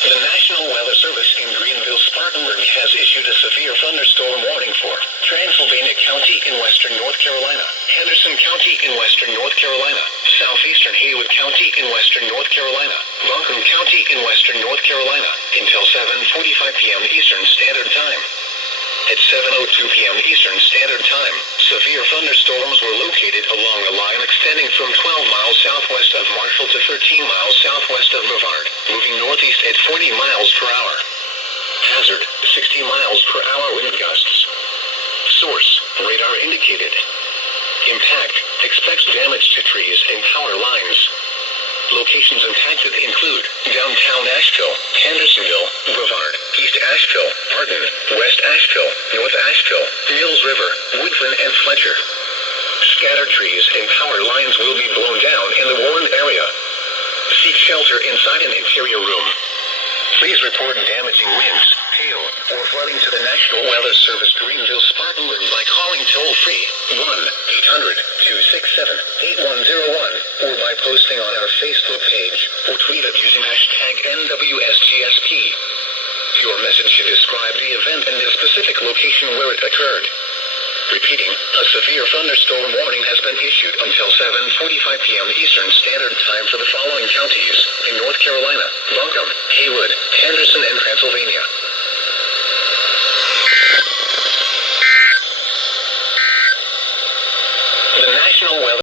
The National Weather Service in Greenville-Spartanburg has issued a severe thunderstorm warning for Transylvania County in western North Carolina, Henderson County in western North Carolina, southeastern Haywood County in western North Carolina, Buncombe County in western North Carolina, until 7:45 p.m. Eastern Standard Time. At 7:02 p.m. Eastern Standard Time, severe thunderstorms were located along a line extending from 12 miles southwest of Marshall to 13 miles southwest of Brevard, moving northeast at 40 miles per hour. Hazard, 60 miles per hour wind gusts. Source, radar indicated. Impact, expects damage to trees and power lines. Locations impacted include downtown Asheville, Hendersonville, Brevard, East Asheville, Arden, West Asheville, North Asheville, Mills River, Woodland, and Fletcher. Scattered trees and power lines will be blown down in the warned area. Seek shelter inside an interior room. Please report damaging winds, hail, or flooding to the National Weather Service Greenville-Spartanburg by calling toll-free 1-800-267-8101 or by posting on our Facebook page or tweet it using hashtag NWSGSP. Your message should describe the event and the specific location where it occurred. Repeating, a severe thunderstorm warning has been issued until 7:45 p.m. Eastern Standard Time for the following counties in North Carolina: Buncombe, Haywood, Henderson, and Transylvania. The National Weather